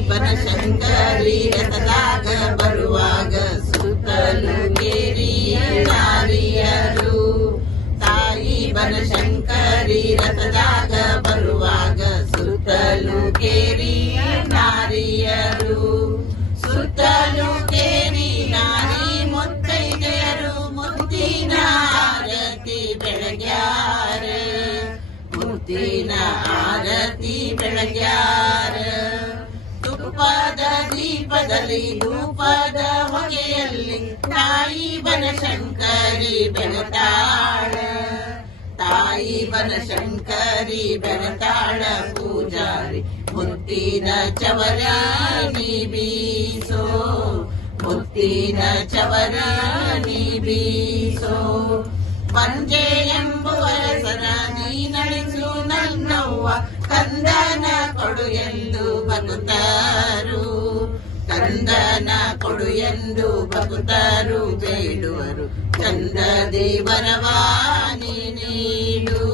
ಬನಶಂಕರಿ ರಥದಾಗ ಬರುವಾಗ ಸುತ್ತಲೂ ಕೇರಿ ನಾರಿಯರು. ತಾಯಿ ಬನಶಂಕರಿ ರಥದಾಗ ಬರುವಾಗ ಸುತ್ತಲೂ ಕೇರಿ ನಾರಿಯರು. ಸುತ್ತಲೂ ಕೇರಿ ನಾರಿ ಮುತ್ತೈದೆಯರು ಮುತ್ತಿನ ಆರತಿ ಬೆಳಗ್ಯಾರ. ಮುತ್ತಿನ ಆರತಿ ಬೆಳಗ್ಯಾರ. ತುಪ್ಪದ ದೀಪದಲ್ಲಿ ಧೂಪದ ಹೊಗೆಯಲ್ಲಿ ತಾಯಿ ಬನಶಂಕರಿ ಬೆಳತಾಳ. ತಾಯಿ ಬನಶಂಕರಿ ಬೆಳತಾಳ. ಪೂಜಾರಿ ಮುತ್ತಿನ ಚವರ ನೀ ಬೀಸೋ. ಮುತ್ತಿನ ಚವರ ನೀ ಬೀಸೋ. ಪಂಜೆ ಎಂಬುವರಸನ ನೀ ನಡೆಸು ನನ್ನವ್ವ. ಕಂದನ ಕೊಡು ಎಂದು ಭಕ್ತರು. ಕಂದನ ಕೊಡು ಎಂದು ಭಕ್ತರು ಬೇಡುವರು. ಚಂದ ದೇವರವಾನಿ ನೀಡು.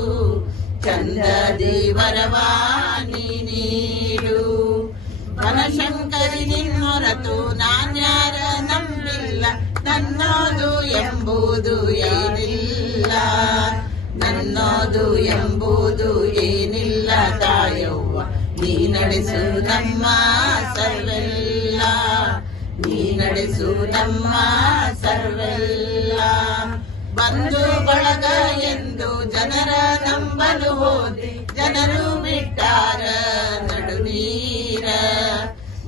ಚಂದ ದೇವರವಾನಿ ನೀಡು. ಬನಶಂಕರಿ ನಿನ್ನೊರತು ನಾನ್ಯಾರ ನಂಬಿಲ್ಲ. ನನ್ನೋದು ಎಂಬುದು ಏನಿಲ್ಲ. ನನ್ನೋದು ಎಂಬುದು ಏನಿಲ್ಲ. ತಾಯವ್ವ ನೀ ನಡೆಸು ನಮ್ಮ ಸರ್ವೆಲ್ಲ. ನೀ ನಡೆಸು ನಮ್ಮ ಸರ್ವೆಲ್ಲ. ಬಂಧು ಬಳಗ ಎಂದು ಜನರ ನಂಬಲು ಹೋದೆ. ಜನರು ಬಿಟ್ಟಾರ ನಡುನೀರ.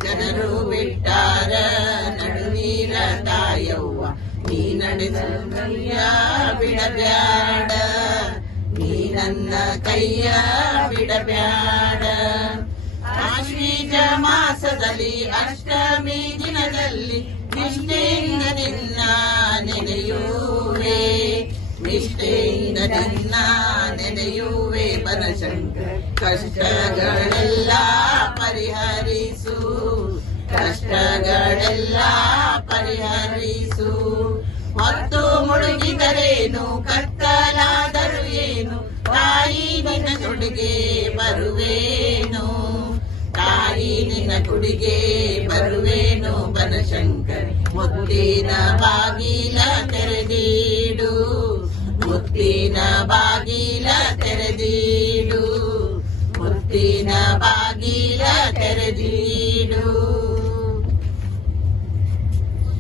ಜನರು ಬಿಟ್ಟಾರ ನಡುನೀರ. ತಾಯವ್ವ ನೀ ನಡೆಸು ಕೈಯ ಬಿಡಬ್ಯಾಡ. ನೀ ನನ್ನ ಕೈಯ ಬಿಡಬ್ಯಾಡ. ಆಶ್ವೀಜ ಮಾಸದಲ್ಲಿ ಅಷ್ಟಮಿ ದಿನದಲ್ಲಿ ನಿಷ್ಠೆಯಿಂದ ನಿನ್ನ ನೆನೆಯುವೆ. ನಿಷ್ಠೆಯಿಂದ ನಿನ್ನ ನೆನೆಯುವೆ. ಬನಶಂಕರ ಕಷ್ಟಗಳೆಲ್ಲ ಪರಿಹರಿಸು. ಕಷ್ಟಗಳೆಲ್ಲ ಪರಿಹರಿಸು. ಹೊತ್ತು ಮುಳುಗಿದರೇನು ಕತ್ತಲಾದರೂ ಏನು. ತಾಯಿ ನಿನ್ನ ಕೊಡುಗೆ ಬರುವೇನು. ತಾಯಿ ನಿನ್ನ ಕೊಡುಗೆ ಬರುವೇನು. ಬನಶಂಕರಿ ಮುತ್ತಿನ ಬಾಗಿಲ ತೆರೆದೀಡು. ಮುತ್ತಿನ ಬಾಗಿಲ ತೆರೆದೀಡು. ಮುತ್ತಿನ ಬಾಗಿಲ ತೆರೆದೀಡು.